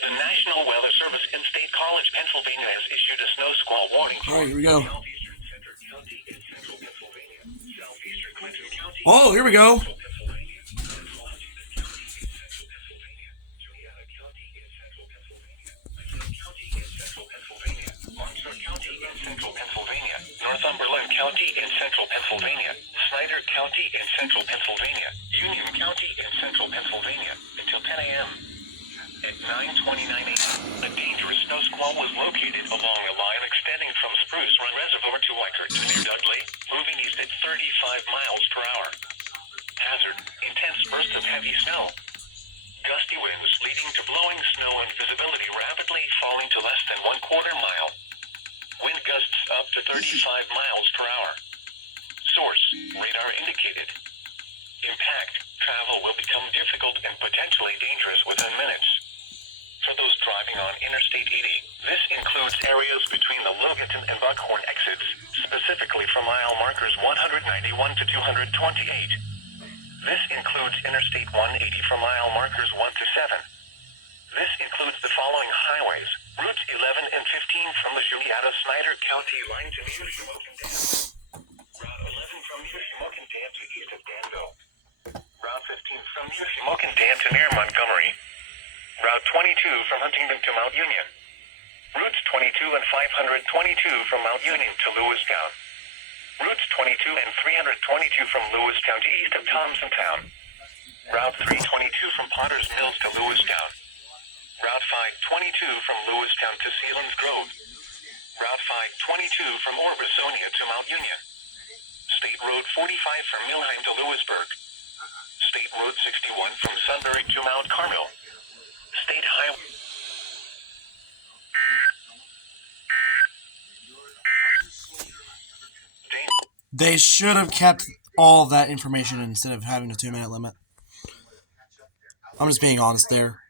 The National Weather Service in State College, Pennsylvania has issued a snow squall warning for Alright, here we go. southeastern Center County in central Pennsylvania, southeastern Clinton County. Oh, here we go. Northumberland County in central Pennsylvania, Snyder County in central Pennsylvania, Union County in central Pennsylvania, until 10 a.m. At 9:29 a.m., a dangerous snow squall was located along a line extending from Spruce Run Reservoir to Weichert to near Dudley, moving east at 35 miles per hour. Hazard, intense bursts of heavy snow. Gusty winds leading to blowing snow and visibility rapidly falling to less than 1/4 mile. Wind gusts up to 35 miles per hour. Source, radar indicated. Impact, travel will become difficult and potentially dangerous within minutes. For those driving on Interstate 80, this includes areas between the Loganton and Buckhorn exits, specifically from mile markers 191 to 228. This includes Interstate 180 from mile markers 1 to 7. This includes the following highways: routes 11 and 15 from the Juniata-Snyder County line to near Shamokin Dam. Route 11 from near Shamokin Dam to east of Danville. Route 15 from near Shamokin Dam to near Montgomery. Route 22 from Huntington to Mount Union. Routes 22 and 522 from Mount Union to Lewistown. Routes 22 and 322 from Lewistown to east of Thompsontown. Route 322 from Potter's Mills to Lewistown. Route 522 from Lewistown to Sealands Grove. Route 522 from Orbisonia to Mount Union. State Road 45 from Milheim to Lewisburg. State Road 61 from Sunbury to Mount Carmel. State Highway. They should have kept all of that information instead of having a 2-minute limit. I'm just being honest there.